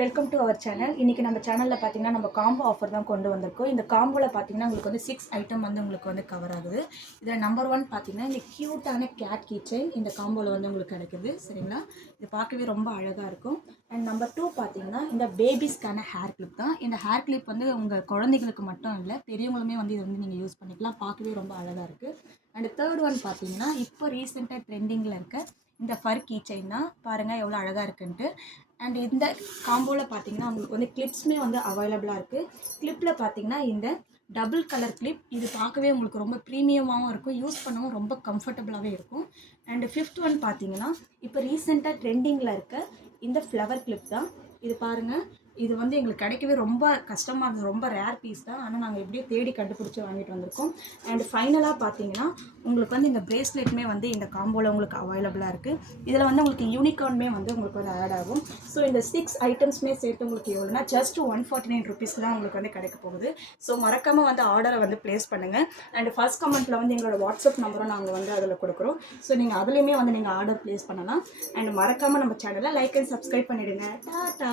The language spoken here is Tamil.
Welcome to our channel. இன்றைக்கி நம்ம சேனலில் பார்த்தீங்கன்னா நம்ம காம்போ ஆஃபர் தான் கொண்டு வந்திருக்கோம். இந்த காம்போவில் பார்த்தீங்கன்னா உங்களுக்கு வந்து 6 ஐட்டம் வந்து உங்களுக்கு வந்து கவர் ஆகுது. இதில் நம்பர் 1 பார்த்தீங்கன்னா இந்த க்யூட்டான கேட் கீ செயின் இந்த காம்போவில் வந்து உங்களுக்கு கிடைக்குது. சரிங்களா, இது பார்க்கவே ரொம்ப அழகாக இருக்கும். அண்ட் நம்பர் 2 பார்த்தீங்கன்னா இந்த பேபிஸ்க்கான ஹேர் கிளிப் தான். இந்த ஹேர் கிளிப் வந்து உங்கள் குழந்தைகளுக்கு மட்டும் இல்லை, பெரியவங்களுமே வந்து இதை வந்து நீங்கள் யூஸ் பண்ணிக்கலாம். பார்க்கவே ரொம்ப அழகாக இருக்குது. அண்ட் தேர்ட் ஒன் பார்த்தீங்கன்னா இப்போ ரீசெண்டாக ட்ரெண்டிங்கில் இருக்க இந்த ஃபர் கீ செயின் தான். பாருங்கள் எவ்வளோ அழகாக இருக்குன்ட்டு. அண்ட் இந்த காம்போவில் பார்த்தீங்கன்னா உங்களுக்கு வந்து கிளிப்ஸுமே வந்து அவைலபிளாக இருக்குது. கிளிப்பில் பார்த்தீங்கன்னா இந்த டபுள் கலர் கிளிப், இது பார்க்கவே உங்களுக்கு ரொம்ப ப்ரீமியமாகவும் இருக்கும், யூஸ் பண்ணவும் ரொம்ப கம்ஃபர்டபுளாகவே இருக்கும். அண்டு ஃபிஃப்த் ஒன் பார்த்தீங்கன்னா இப்போ ரீசெண்டாக ட்ரெண்டிங்கில் இருக்க இந்த ஃப்ளவர் கிளிப் தான். இது பாருங்கள், இது வந்து எங்களுக்கு கிடைக்கவே ரொம்ப கஷ்டமாக இருந்தது, ரொம்ப ரேர் பீஸ் தான். ஆனால் நாங்கள் எப்படியோ தேடி கண்டுபிடிச்சி வாங்கிட்டு வந்திருக்கோம். அண்ட் ஃபைனலாக பார்த்தீங்கன்னா உங்களுக்கு வந்து இந்த பிரேஸ்லெட்டுமே வந்து இந்த காம்போவில் உங்களுக்கு அவைலபிளாக இருக்குது. இதில் வந்து உங்களுக்கு யூனிகார்னுமே வந்து உங்களுக்கு வந்து ஆட் ஆகும். ஸோ இந்த 6 ஐட்டம்ஸுமே சேர்த்து உங்களுக்கு எவ்வளோனா ஜஸ்ட் 149 ருபீஸ் தான் உங்களுக்கு வந்து கிடைக்க போகுது. ஸோ மறக்காமல் வந்து ஆர்டரை வந்து ப்ளேஸ் பண்ணுங்கள். அண்ட் ஃபர்ஸ்ட் கமெண்ட்டில் வந்து எங்களோட வாட்ஸ்அப் நம்பரும் நாங்கள் வந்து அதில் கொடுக்குறோம். ஸோ நீங்கள் அதுலேயுமே வந்து நீங்கள் ஆர்டர் ப்ளேஸ் பண்ணலாம். அண்ட் மறக்காமல் நம்ம சேனலை லைக் அண்ட் சப்ஸ்கிரைப் பண்ணிவிடுங்க. டாடா.